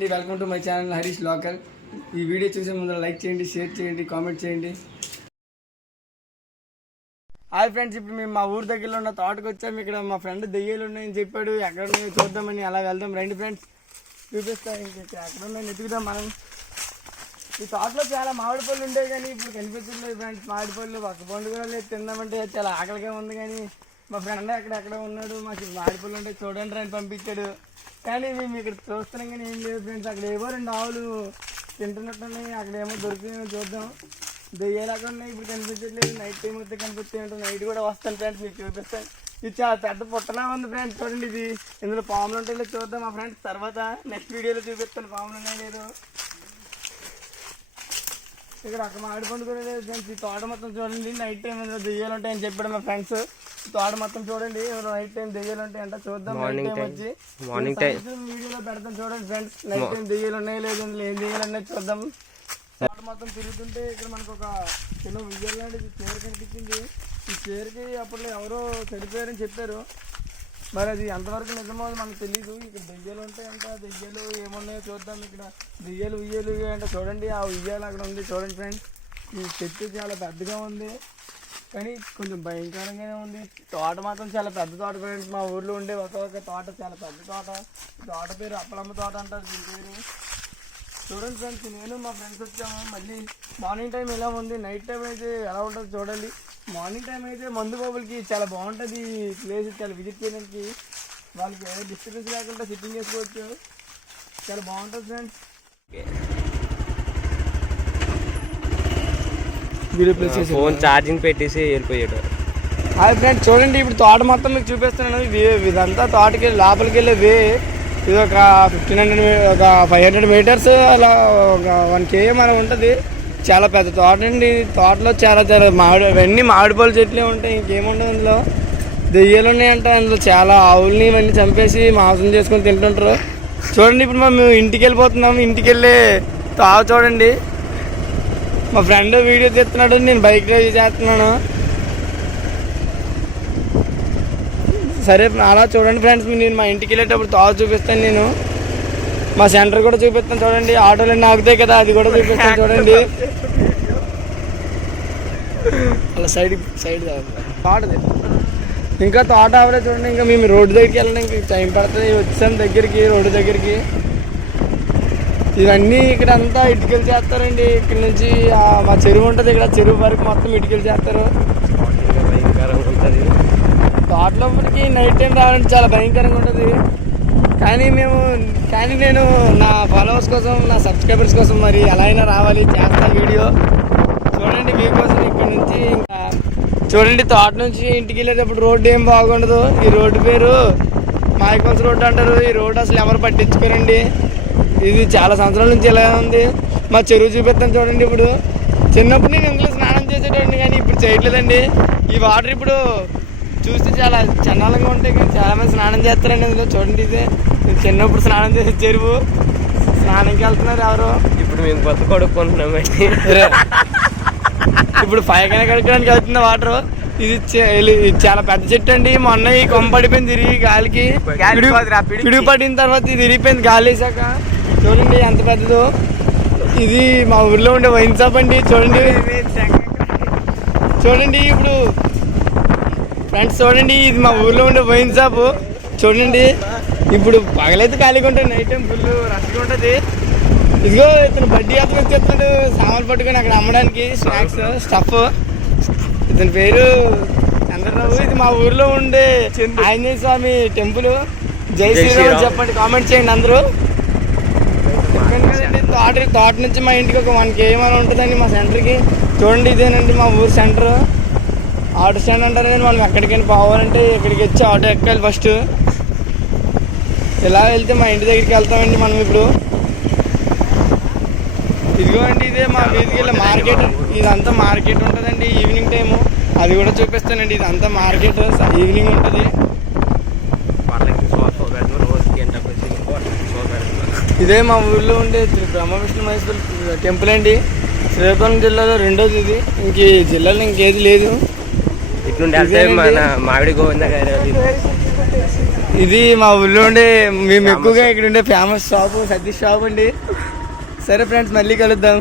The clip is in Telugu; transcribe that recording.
Welcome to my channel Harish local. ఈ వీడియో చూసే ముందు లైక్ చేయండి, షేర్ చేయండి, కామెంట్ చేయండి. హాయ్ ఫ్రెండ్స్, ఇప్పుడు మేము మా ఊరు దగ్గరలో ఉన్న తోటకు వచ్చాము. ఇక్కడ మా ఫ్రెండ్ దెయ్యాలు ఉన్నాయని చెప్పాడు. ఎక్కడ ఉన్నాయో చూద్దామని అలా వెళ్దాం. రండి ఫ్రెండ్స్, చూపిస్తాం. ఎక్కడ ఉన్నాయని వెతుకుదాం మనం. ఈ తోటలో చాలా మామిడి పళ్ళు ఉండేవి కానీ ఇప్పుడు కనిపించట్లేదు ఫ్రెండ్స్. మామిడి పళ్ళు ఒక్క పండు కూడా లేదు. తిందామంటే చాలా ఆకలిగా ఉంది. కానీ మా ఫ్రెండ్ ఎక్కడ ఉన్నాడు. మాకు మామిడి పళ్ళు ఉంటే చూడండి అని పంపించాడు. కానీ మేము ఇక్కడ చూస్తున్నాం కానీ ఏం లేదు ఫ్రెండ్స్. అక్కడ ఏవో 2 ఆవులు తింటున్నట్టున్నాయి. అక్కడ ఏమో దొరికినాయో చూద్దాం. దెయ్యాలు అక్కడ ఉన్నాయి, ఇప్పుడు కనిపించట్లేదు. నైట్ టైం వస్తే కనిపిస్తాయి అంటే నైట్ కూడా వస్తాను ఫ్రెండ్స్, మీకు చూపిస్తాను. ఇది చాలా పెద్ద పుట్టలా ఉంది ఫ్రెండ్స్. చూడండి, ఇది ఇందులో పాములు ఉంటాయో చూద్దాం మా ఫ్రెండ్స్. తర్వాత నెక్స్ట్ వీడియోలో చూపిస్తాను పాములు ఉన్నాయి లేదు. ఇక్కడ అక్కడ మామిడి పండు కూడా లేదు ఫ్రెండ్స్. ఈ తోట మొత్తం చూడండి. నైట్ టైం ఇందులో దెయ్యాలు ఉంటాయని చెప్పాడు మా ఫ్రెండ్స్. తోట మొత్తం చూడండి. నైట్ టైం దెయ్యాలు ఉంటాయి అంట. చూద్దాం నైట్ టైం వచ్చి వీడియోలో పెడతాం చూడండి ఫ్రెండ్స్. నైట్ టైం దెయ్యాలు ఉన్నాయో లేదు, ఇందులో ఏం దెయ్యాలు ఉన్నాయో చూద్దాం. తోట మొత్తం తిరుగుతుంటే ఇక్కడ మనకు ఒక చిన్న ఉయ్యాల లాంటిది చీర కనిపించింది. ఈ చీరకి అప్పుడు ఎవరో చనిపోయారని చెప్పారు. మరి అది ఎంతవరకు నిజమో మనకు తెలీదు. ఇక్కడ దెయ్యాలు ఉంటాయంట. దెయ్యాలు ఏమున్నాయో చూద్దాం. ఇక్కడ దెయ్యాలు ఉయ్యాలు అంటే చూడండి. ఆ ఉయ్యాలు అక్కడ ఉంది చూడండి ఫ్రెండ్స్. ఈ చెట్టు చాలా పెద్దగా ఉంది కానీ కొంచెం భయంకరంగానే ఉంది. తోట మాత్రం చాలా పెద్ద తోట ఫ్రెండ్స్. మా ఊర్లో ఉండే ఒక తోట చాలా పెద్ద తోట. తోట పేరు అప్పలమ్మ తోట అంటారు దీని పేరు. చూడండి ఫ్రెండ్స్, నేను మా ఫ్రెండ్స్ వచ్చాము. మళ్ళీ మార్నింగ్ టైం ఎలా ఉంది, నైట్ టైం అయితే ఎలా ఉంటుంది చూడండి. మార్నింగ్ టైం అయితే మందు బాబులకి చాలా బాగుంటుంది ప్లేస్. చాలా విజిట్ చేయడానికి వాళ్ళకి ఏ డిస్టర్బెన్స్ లేకుండా సిట్టింగ్ చేసుకోవచ్చు. చాలా బాగుంటుంది ఫ్రెండ్స్. ఫోన్ ఛార్జింగ్ పెట్టేసి వెళ్ళిపోయాడు. హాయ్ ఫ్రెండ్స్, చూడండి ఇప్పుడు తోట మొత్తం మీకు చూపిస్తున్నాను. ఇదంతా తోటకి లోపలికి వెళ్ళే వే. ఇది ఒక 500 మీటర్స్ అలా ఒక 1 km అలా ఉంటుంది. చాలా పెద్ద తోట అండి. తోటలో చాలా ఇవన్నీ మామిడి పళ్ళు చెట్లే ఉంటాయి, ఇంకేముండదు. అందులో దెయ్యాలు ఉన్నాయంట. అందులో చాలా ఆవుల్ని ఇవన్నీ చంపేసి మాంసం చేసుకొని తింటుంటారు. చూడండి ఇప్పుడు మేము ఇంటికి వెళ్ళిపోతున్నాము. ఇంటికి వెళ్ళే తావు చూడండి. మా ఫ్రెండ్ వీడియో తీస్తున్నాడు, నేను బైక్ డ్రైవ్ చేస్తున్నాను. సరే అలా చూడండి ఫ్రెండ్స్. నేను మా ఇంటికి వెళ్ళేటప్పుడు తావు చూపిస్తాను. నేను మా సెంటర్ కూడా చూపిస్తాను చూడండి. ఆటోలన్నీ ఆగుతాయి కదా, అది కూడా చూపిస్తాను చూడండి. అలా సైడ్ తోటది ఇంకా తోట ఆవిడే చూడండి. ఇంకా మేము రోడ్డు దగ్గరికి వెళ్ళడానికి టైం పడుతుంది. వచ్చాం దగ్గరికి, రోడ్డు దగ్గరికి. ఇవన్నీ ఇక్కడ అంతా ఇటుకలు చేస్తారండి. ఇక్కడ నుంచి మా చెరువు ఉంటుంది, ఇక్కడ చెరువు వరకు మొత్తం ఇటుకలు చేస్తారు. భయంకరంగా ఉంటుంది. తోటలోపలికి నైట్ టైం రావాలంటే చాలా భయంకరంగా ఉంటుంది. కానీ నేను నా ఫాలోవర్స్ కోసం, నా సబ్స్క్రైబర్స్ కోసం మరి ఎలా అయినా రావాలి, చేస్తాను వీడియో. చూడండి మీకోసం. ఇక్కడ నుంచి ఇంకా చూడండి, తోట నుంచి ఇంటికి వెళ్ళేటప్పుడు రోడ్డు ఏం బాగుండదు. ఈ రోడ్డు పేరు మాయకోల్స్ రోడ్డు అంటారు. ఈ రోడ్డు అసలు ఎవరు పట్టించుకోరండి. ఇది చాలా సంవత్సరాల నుంచి ఇలా ఉంది. మా చెరువు చూపిస్తాను చూడండి. ఇప్పుడు చిన్నప్పుడు నేను ఇంట్లో స్నానం చేసేటండి కానీ ఇప్పుడు చేయట్లేదండి. ఈ వాటర్ ఇప్పుడు చూస్తే చాలా చండాలంగా ఉంటాయి కానీ చాలామంది స్నానం చేస్తారండి అందులో. చూడండి, ఇదే చిన్నప్పుడు స్నానం చేసే చెరువు. స్నానంకి వెళ్తున్నారు ఎవరు. ఇప్పుడు మేము కొత్త కొడుకుంటున్నామండి. ఇప్పుడు పైకైనా కడుక్కోవడానికి వెళ్తుంది వాటర్. ఇది చాలా పెద్ద చెట్టు అండి. మొన్న ఈ కొమ్మ పడిపోయింది తిరిగి గాలికి. పిడుగు పడిన తర్వాత ఇది విరిగిపోయింది గాలి వేసాక. చూడండి ఎంత పెద్దదో. ఇది మా ఊర్లో ఉండే వైన్ షాప్ అండి. చూడండి ఇప్పుడు ఫ్రెండ్స్, చూడండి ఇది మా ఊర్లో ఉండే వైన్ షాప్. చూడండి ఇప్పుడు పగలైతే ఖాళీగా ఉంటుంది, నైట్ టైం ఫుల్ రష్గా ఉంటుంది. ఇదిగో ఇతను బడ్డీ అతను వచ్చేస్తాడు సామాన్లు పట్టుకొని అక్కడ అమ్మడానికి స్నాక్స్ స్టఫ్. ఇతని పేరు చంద్రరావు. ఇది మా ఊర్లో ఉండే ఆంజనేయ స్వామి టెంపుల్. జై శ్రీరామ్ చెప్పండి, కామెంట్ చేయండి అందరూ. తోట నుంచి మా ఇంటికి ఒక 1 km అని ఉంటుందండి మా సెంటర్కి. చూడండి ఇదేనండి మా ఊరు సెంటర్. ఆటో స్టాండ్ అంటారు కానీ మనం ఎక్కడికైనా పోవాలంటే ఇక్కడికి వచ్చి ఆటో ఎక్కాలి ఫస్ట్. ఇలా వెళ్తే మా ఇంటి దగ్గరికి వెళ్తామండి మనం ఇప్పుడు. ఇదిగో అండి, ఇదే మా వీధికి వెళ్ళే మార్కెట్. ఇదంతా మార్కెట్ ఉంటుందండి ఈవినింగ్ టైము. అది కూడా చూపిస్తానండి. ఇదంతా మార్కెట్ ఈవినింగ్ ఉంటుంది. ఇదే మా ఊర్లో ఉండే బ్రహ్మ విష్ణు మహేశ్వర టెంపుల్ అండి. శ్రీకాకుళం జిల్లాలో రెండోది ఇది. ఇంక జిల్లాలో ఇంకేది లేదు. ఇట్లుండే మన మామిడి గోవింద గారు ఇది మా ఊళ్ళో ఉండే మేము ఎక్కువగా ఇక్కడ ఉండే ఫేమస్ షాపు సతీష్ షాప్ అండి. సరే ఫ్రెండ్స్, మళ్ళీ కలుద్దాం.